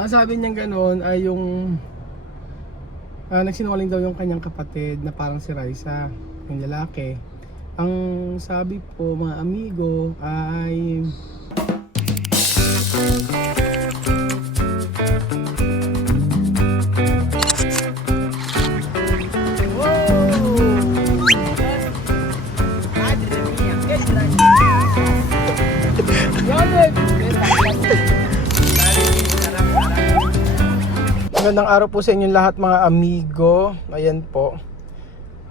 Ang sabi niya gano'n ay yung nagsinungaling daw yung kanyang kapatid na parang si Raisa, yung lalaki. Ang sabi po mga amigo ay magandang araw po sa inyong lahat mga amigo. Ayan po.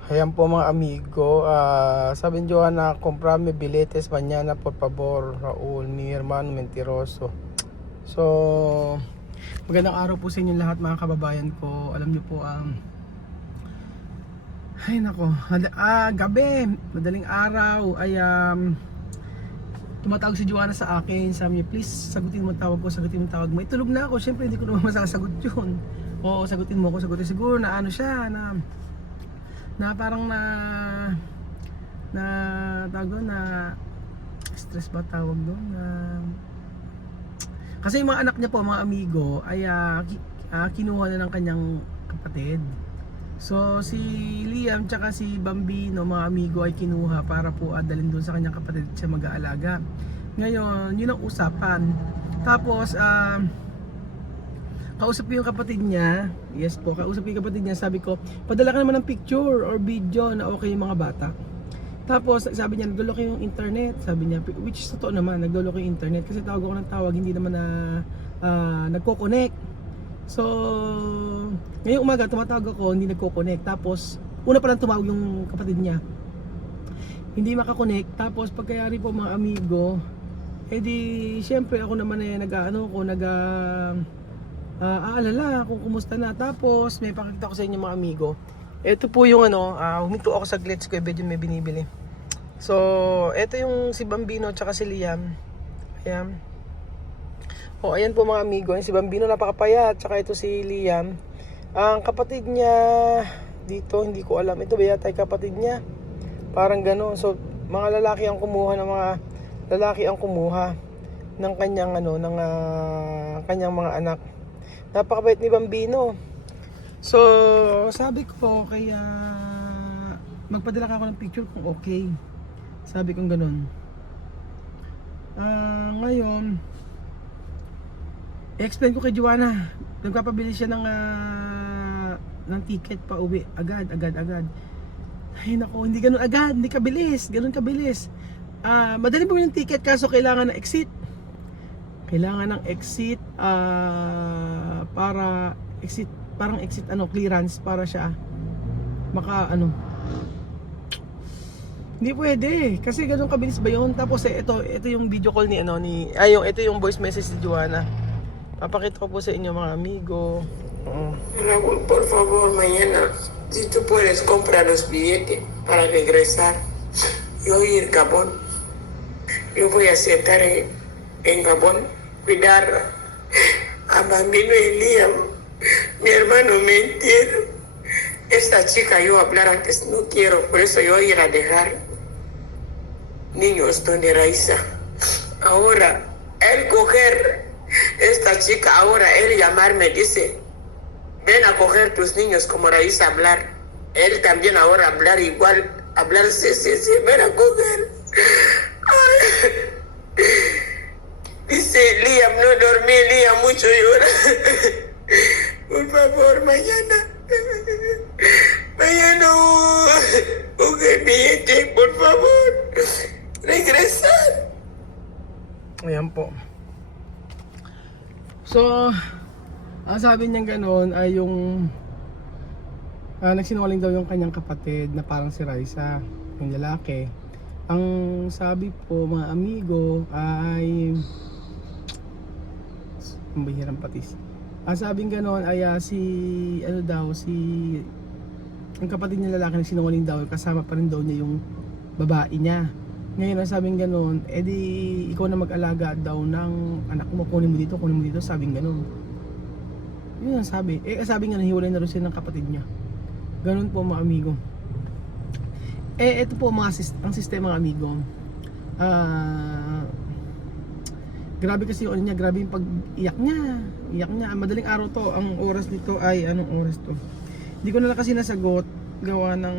Ayan po mga amigo. Sabi ni Joanna, comprame billetes mañana por favor, Raul, mi hermano mentiroso. So, magandang araw po sa inyong lahat mga kababayan ko. Alam niyo po ay nako, gabi, madaling araw ay tumatawag si Joanna sa akin. Sabi niya, please sagutin mo tawag ko, sagutin mo tawag mo. Itulog na ako, syempre hindi ko naman masasagot yun. Oo, sagutin mo ako, sagutin. Siguro na ano siya, na parang na tawag doon, na stress ba tawag doon, kasi yung mga anak niya po, mga amigo, ay kinuha na ng kanyang kapatid. So si Liam tsaka si Bambino, mga amigo, ay kinuha para po dalhin doon sa kanyang kapatid siya mag-aalaga. Ngayon, yun ang usapan. Tapos kausap ko yung kapatid niya. Yes po, kausap ko yung kapatid niya. Sabi ko, padala ka naman ng picture or video na okay yung mga bata. Tapos sabi niya, nagdolok yung internet. Sabi niya, which is totoo naman, nagdolok yung internet. Kasi tawag ako ng tawag, hindi naman na nagko-connect. So, ngayong umaga tumatawag ako, hindi nagko-connect. Tapos, una pa lang tumawag yung kapatid niya. Hindi makakonect. Tapos, pagkayari po mga amigo, edi, syempre ako naman aalala kung kumusta na. Tapos, may pakita ko sa inyo mga amigo. Ito po yung huminto ako sa Glitz ko, medyo may binibili. So, ito yung si Bambino tsaka si Liam. Ayan. O, ayan po mga amigo, si Bambino napakapayat, tsaka ito si Liam. Ang kapatid niya dito, hindi ko alam, ito ba yata yung kapatid niya? Parang gano'n. So, mga lalaki ang kumuha ng kanyang ng kanyang mga anak. Napakabait ni Bambino. So, sabi ko kaya magpadala ka ako ng picture kung okay. Sabi kong gano'n. Ngayon i-explain ko kay Joanna, nagpapabili siya ng ticket pa uwi, agad. Ay nako, hindi ganun agad, hindi kabilis, ganun kabilis. Madali bumili ng ticket kaso kailangan ng exit. Kailangan ng exit parang exit clearance para siya hindi pwede kasi ganun kabilis ba yun? Tapos ito yung video call ito yung voice message ni Joanna. Papakita ko po sa inyo mga amigo. Raúl, por favor, mañana, si tú puedes comprar los billetes para regresar, yo ir a Gabón. Yo voy a estar en Gabón, cuidar a Bambino y Liam. Mi hermano mentir. Esta chica yo hablar antes no quiero, por eso yo ir a dejar niños donde Raisa. Ahora, él coger esta chica, ahora él llamarme dice, ven a coger tus niños como Raíz hablar. Él también ahora hablar igual, sí, ven a coger. Ay. Dice Liam, no dormí, Liam mucho llora. Por favor, mañana un billete, por favor, regresar. Ayan po. So, ang sabi niya gano'n ay yung nagsinungaling daw yung kanyang kapatid na parang si Raisa, yung lalaki. Ang sabi po mga amigo ay ang bahirang patis. Ang sabing gano'n ay ang kapatid niya lalaki nagsinungaling daw, kasama pa rin daw niya yung babae niya. Ngayon ang sabing gano'n, edi ikaw na mag-alaga daw ng anak mo, kunin mo dito, sabing gano'n. Yun ang sabi. Sabi nga nahiwalay na rin siya ng kapatid niya. Gano'n po mga amigo. Ito po ang sistema mga amigo. Grabe kasi yung ano niya, grabe yung pag-iyak niya. Iyak niya. Madaling araw to. Ang oras nito ay, anong oras to? Hindi ko na lang kasi nasagot. Gawa ng...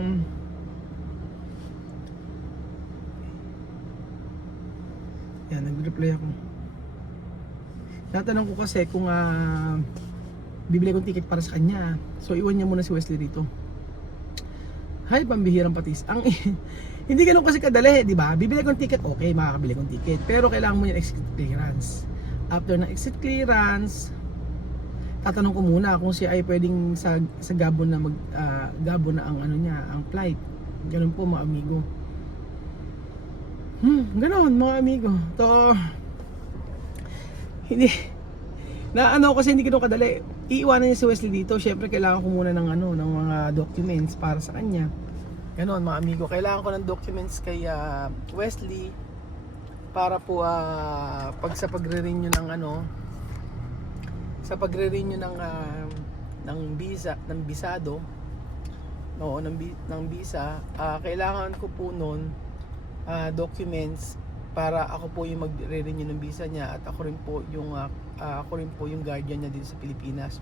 Yan, nag-reply ako. Natanong ko kasi kung bibili kong ticket para sa kanya. So, iwan niya muna si Wesley dito. Hay, pambihirang patis. Ang hindi ganun kasi kadali, di ba? Bibili kong ticket, okay, makakabili kong ticket. Pero kailangan mo yung exit clearance. After ng exit clearance, tatanong ko muna kung siya ay pwedeng sa Gabon na Gabon na ang ano niya, ang flight. Ganun po mga amigo. Ganun mga amigo. To hindi na ano kasi hindi ganun kadali. Iiwanan niya si Wesley dito. Syempre kailangan ko muna ng ano, ng mga documents para sa kanya. Ganon mga amigo, kailangan ko ng documents kay Wesley para po pag sa pagre-renew ng ano, sa pagre-renew ng visa, ng bisado, no, ng visa, kailangan ko po noon documents para ako po yung magre-renew ng visa niya at ako rin po yung guardian niya dito sa Pilipinas.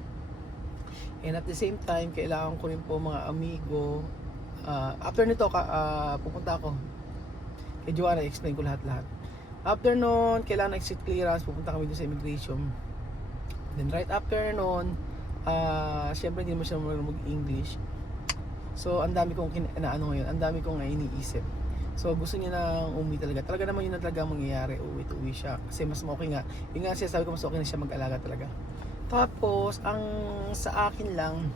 And at the same time, kailangan ko rin po mga amigo. After nito, pupunta ako kay Joanna, explain ko lahat-lahat. After nun, kailangan exit clearance, pupunta kami doon sa immigration. Then right after nun, syempre hindi mo siya mag-English. So, ang dami kong ngayon, ang dami kong iniisip. So, gusto niya na umuwi talaga. Talaga naman yun na talaga mangyayari, uwi siya. Kasi mas okay nga. Yung nga siya, sabi ko mas okay na siya mag-alaga talaga. Tapos, ang sa akin lang,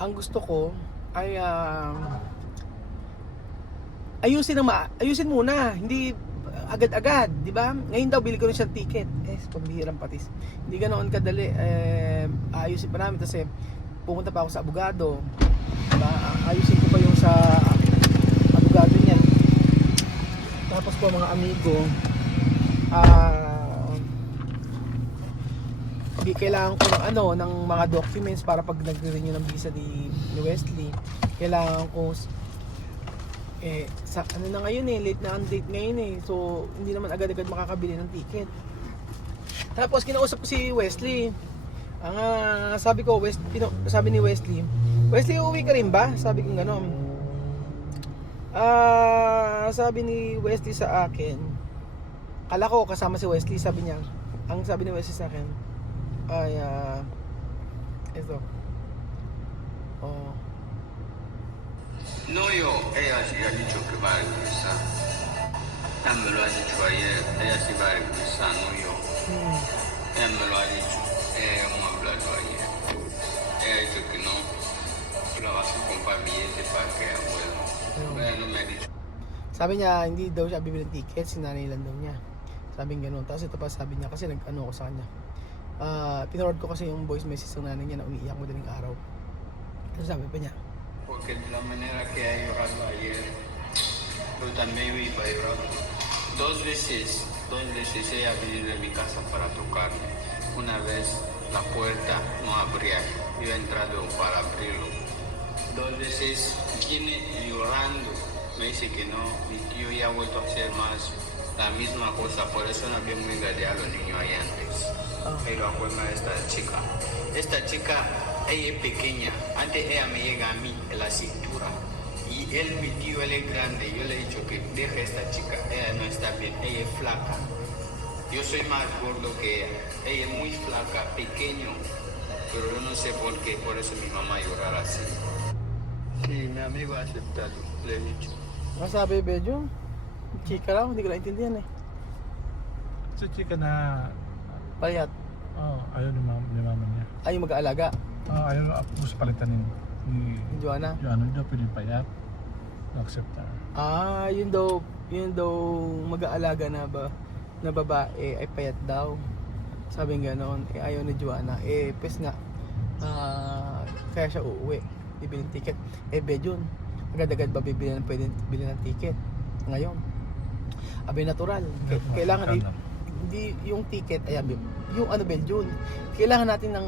ang gusto ko ay ayusin muna, hindi agad-agad, di ba? Ngayon daw bili ko rin siyang ticket. Pambihirang patis. Hindi ganoon kadali. Ayusin pa namin kasi pupunta pa ako sa abogado. Diba? Ayusin ko pa yung sa abogado niya. Tapos po mga amigo, kailangan ko ng ano, ng mga documents para pag nagre-renew ng visa ni Wesley. Kailangan ko sa ano na ngayon late na ang date ngayon so hindi naman agad-agad makakabili ng ticket. Tapos kinausap ko si Wesley. Ang sabi ko, sabi ni Wesley, uuwi ka rin ba? Sabi ko gano'n. Sabi ni Wesley sa akin, kala ko kasama si Wesley, sabi niya. Ang sabi ni Wesley sa akin ay ito. No, ella sí ha dicho que va a regresar. Ella me lo ha dicho ayer, ella sí va a regresar, no yo. Ella me lo ha dicho, hemos hablado ayer. Ella dice que no, la vas a comprar billete para que ella vuelva. Ella no me ha dicho. Sabi niya, hindi daw siya bibili ng ticket, sinanay lang daw niya. Sabi gano'n. Tapos ito pa sabi niya, kasi nag-ano ko sa kanya. Pinorood ko kasi yung voice message ng nanay niya na umiiyak madaling araw. Tapos sabi pa niya, Porque de la manera que ha llorado ayer, yo también iba a llorar. Dos veces ella ha venido a mi casa para tocarme. Una vez la puerta no abría, yo he entrado para abrirlo. Dos veces viene llorando, me dice que no, mi tío ya ha vuelto a hacer más la misma cosa, por eso no había muy gateado a los niños ahí antes. Pero acuérdame de esta chica. Esta chica, ella es pequeña, antes ella me llega a mí en la cintura. Y él, mi tío, él es grande, yo le he dicho que deje a esta chica, ella no está bien, ella es flaca. Yo soy más gordo que ella es muy flaca, pequeño, pero yo no sé por qué, por eso mi mamá llorará así. Sí, mi amigo ha aceptado, le he dicho. sabi Bedyo, chika lang, hindi ko naintindihan Sa chika na Payat, ayaw ni mama niya. ay mag-aalaga, Ayaw gusto palitanin ni Joanna. Joanna, daw pwede payat. Accept na. Yun daw mag-aalaga na babae ay payat daw. Sabi gano'n, ayaw ni Joanna. Pes nga, kaya siya uuwi, bibili ng ticket. Bedyo, agad-agad ba pwede bili ng ticket ngayon? Abay natural. Kailangan hindi yung ticket, yung Bedyo, kailangan natin ng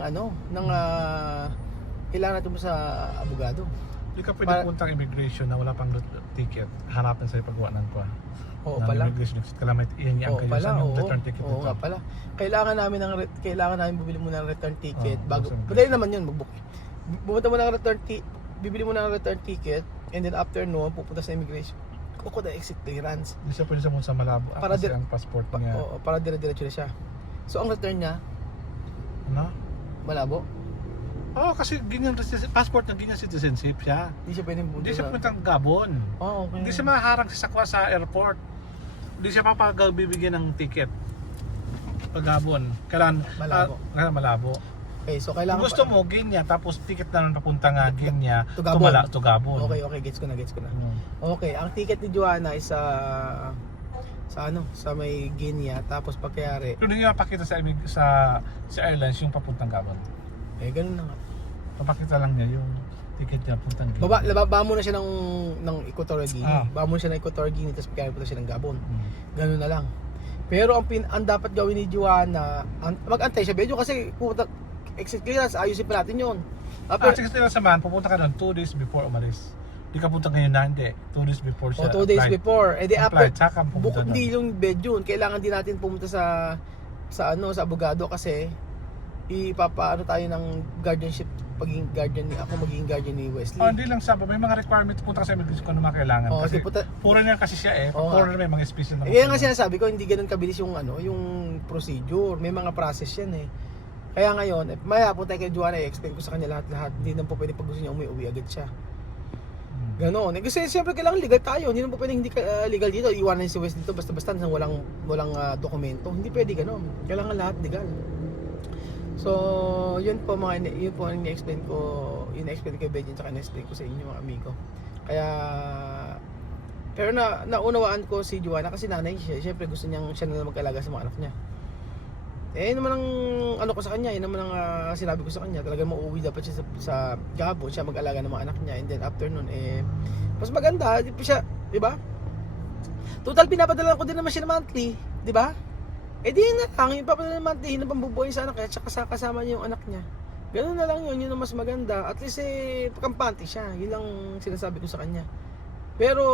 kailangan natin mo sa abogado. Hindi ka pwede puntang immigration na wala pang ticket. Hanapin sa'yo paggawa ng kuha. Oo ng pala. immigration exit calamity. Yan Oo kayo pala, sa oo. return ticket Oo nito. nga pala. Kailangan namin bumili muna ng return ticket Oo, bago. basta Madali naman 'yun, mag-book. Pumunta muna ng bibili muna ng return ticket and then after noon pupunta sa immigration. Kuko na exit clearance. Hindi siya pwede sa Malabo. Para Kasi dir- ang passport niya. Oo, para dire-diretso na siya. So ang return niya, Ano? Malabo. Oo, kasi ganyan passport na ganyan citizenship siya. Hindi siya pwedeng Hindi siya sa... puntang Gabon. Oh, okay. Hindi siya maharang sa sakwa sa airport. Hindi siya papagbibigyan ng ticket. Pag Gabon. Kailangan Malabo. Malabo. Okay, so Kung kailangan gusto mo, Genya, tapos ticket na papunta nga Genya, To Gabon. to Gabon. Okay, gets ko na. Hmm. Okay, ang ticket ni Joanna is sa may Guinea, tapos pagkayari, Pero hindi niya mapakita sa airlines yung papuntang Gabon. ganun na nga. Papakita lang niya yung ticket niya papuntang Gabon. Baba muna siya ng Equatorial Guinea. Ah. Baba muna siya ng Equatorial Guinea, tapos pagkayari punta siya ng Gabon. Hmm. Ganun na lang. Pero ang dapat gawin ni Joanna, mag-antay siya medyo kasi pumunta exit clearance, ayusin pa natin yun. Sige nila samahan, pupunta ka doon 2 days before umalis. Hindi ka punta ngayon na, hindi. 2 days before siya. 2 days flight. before. Eh di Ang after, flight, tsaka ang pumunta doon. hindi yung bed yun. Kailangan din natin pumunta sa abogado kasi ipapaano tayo ng guardianship, magiging guardian ni Wesley. Hindi lang sabi, may mga requirements punta ka sa immigration kung ano mga kailangan. Oo, kasi kasi punta- foreigner kasi siya Oo nga. foreigner may mga special na Kaya nga sinasabi ko, hindi ganun kabilis yung yung procedure. May mga process yan eh. Kaya ngayon, maya punta kay Joanna, i-explain ko sa kanya lahat-lahat. Hindi naman po pwede pag gusto niya uwi agad siya. Ganon. Eh, kasi siyempre kailangan legal tayo. Hindi naman po pwede hindi legal dito. Iwanan si West dito basta-basta nang walang dokumento. Hindi pwede ganon. Kailangan lahat legal. So, yun po ang ini-explain ko kay Benjen tsaka in-explain ko sa inyo mga amigo. Kaya pero naunawaan ko si Joanna kasi nanay siya. Siyempre gusto niyang siya na lang mag-alaga sa mga anak niya. Eh, yun naman ang ko sa kanya, yun naman ang sinabi ko sa kanya, talagang mauwi dapat siya sa Gabon, siya mag-alaga ng mga anak niya, and then after nun, mas maganda, di ba? Total, pinapadala ko din naman siya ng monthly, di ba? Di na lang, yung papadala ng monthly, yun ang pambubuhay sa anak niya, tsaka kasama niya yung anak niya. Ganun na lang yun ang mas maganda, at least kampante siya, yun lang sinasabi ko sa kanya. Pero,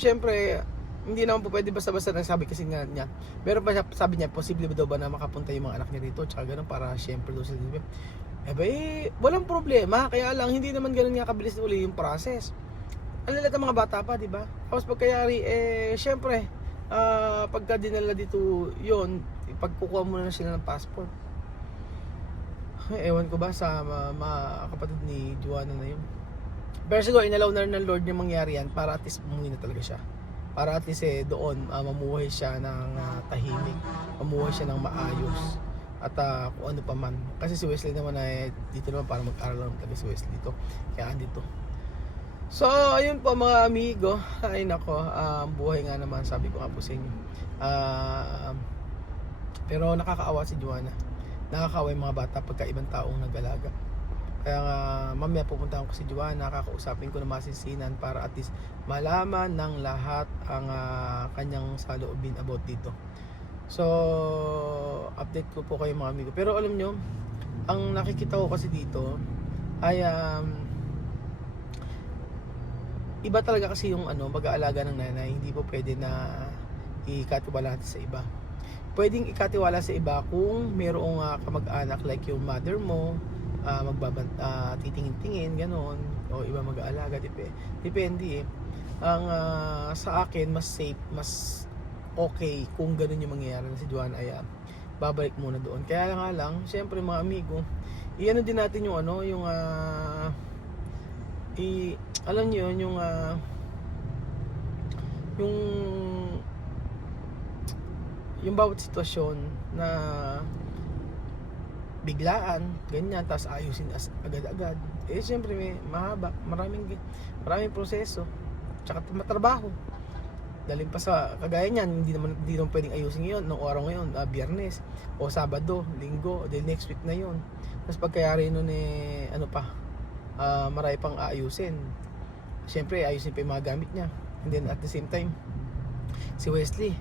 syempre, hindi naman po pwede basta-basta nagsabi kasi nga niya. Pero sabi niya, posible ba daw ba na makapunta yung mga anak niya dito? Tsaka ganun para syempre daw sila dito. Walang problema. Kaya lang, hindi naman ganun nga kabilis uli yung process. Ang lalat ng mga bata pa, di ba? Tapos pagkayari, syempre, pagka dinala dito yun, pagkukuha muna na sila ng passport. Ewan ko ba sa mga kapatid ni Joanna na yun. Pero siguro, inalaw na rin ng Lord yung mangyari yan para at least umuwi na talaga siya. Para at least doon mamuhay siya ng tahimik, mamuhay siya ng maayos at kung ano pa man. Kasi si Wesley naman dito naman para mag-aral lang talaga si Wesley dito. Kaya andito. So ayun po mga amigo. Ay nako, buhay nga naman sabi ko nga po sa inyo. Pero nakakaawa si Joanna. Nakakaawa yung mga bata pagka ibang taong nag-alaga. Kaya mamaya pupuntahan ko si Joanna, kakausapin ko na masisinan para at least malaman ng lahat ang kanyang saloobin about dito. So, update ko po kayo mga amigo. Pero alam nyo, ang nakikita ko kasi dito ay iba talaga kasi yung pag-aalaga ng nanay. Hindi po pwede na ikatiwala natin sa iba. Pwedeng ikatiwala sa iba kung mayroong kamag-anak like yung mother mo, titingin-tingin ganon, o iba mag-aalaga, depende ang sa akin mas safe, mas okay kung ganon yung mangyayari na si Joanna ay babalik muna doon. Kaya lang syempre mga amigo, iano din natin yung alam niyo yun, yung bawat sitwasyon na biglaan, ganyan, tapos ayusin agad-agad. Siyempre may maraming proseso, tsaka matrabaho. Daling pa sa kagaya niyan, hindi naman pwedeng ayusin ngayon, nung araw ngayon, Biyernes, o Sabado, Linggo, then next week na yon. Tapos pagkayari nun marami pang aayusin. Siyempre, ayusin pa yung mga gamit niya. And then at the same time, si Wesley,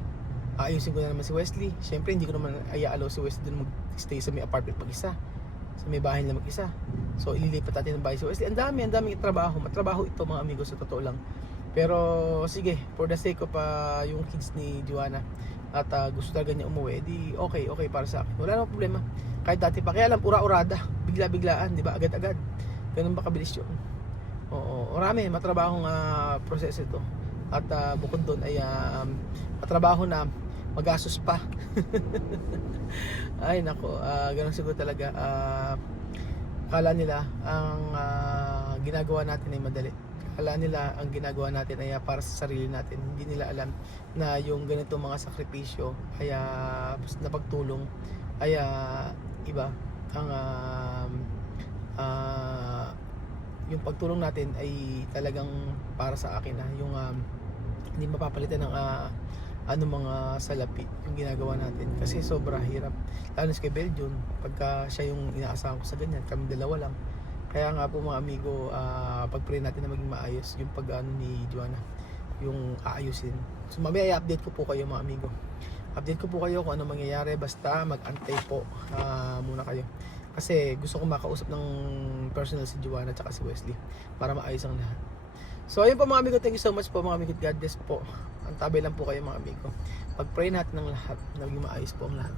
ayusin ko na naman si Wesley. Siyempre, hindi ko naman i-allow si Wesley doon mag-stay sa may apartment mag-isa. Sa may bahay na mag-isa. So, ililipat natin ng bahay si Wesley. Ang dami trabaho. Matrabaho ito mga amigo sa totoo lang. Pero sige, for the sake of yung kids ni Joanna at gusto talaga niya umuwi, di okay para sa akin. Wala namang problema. Kahit dati pa, kaya lang ura-urada, bigla-biglaan, di ba? Agad-agad. Ganun ba kabilis yun? Oo, marami, matrabahong proseso ito. At bukod doon ay matrabaho na magastos pa. Ay nako, ganun siguro talaga. Kala nila ang ginagawa natin ay madali. Kala nila ang ginagawa natin ay para sa sarili natin. Hindi nila alam na yung ganitong mga sakripisyo ay na pagtulong ay iba ang yung pagtulong natin ay talagang para sa akin yung hindi mapapalitan ng mga salapi yung ginagawa natin kasi sobra hirap, lalo na kay Belgium pagka siya yung inaasahan ko sa ganyan, kami dalawa lang. Kaya nga po mga amigo, pag-pray natin na maging maayos yung pag-ano ni Joanna, yung aayusin. So mamaya i-update ko po kayo mga amigo, update ko po kayo kung ano mangyayari, basta mag-antay po muna kayo kasi gusto ko makausap ng personal si Joanna at si Wesley para maayos ang lahat. So ayun po mga amigo, thank you so much po mga amigo, God bless po. Antabay lang po kayo mga amigo, pag-pray natin ng lahat na maging maayos po ang lahat.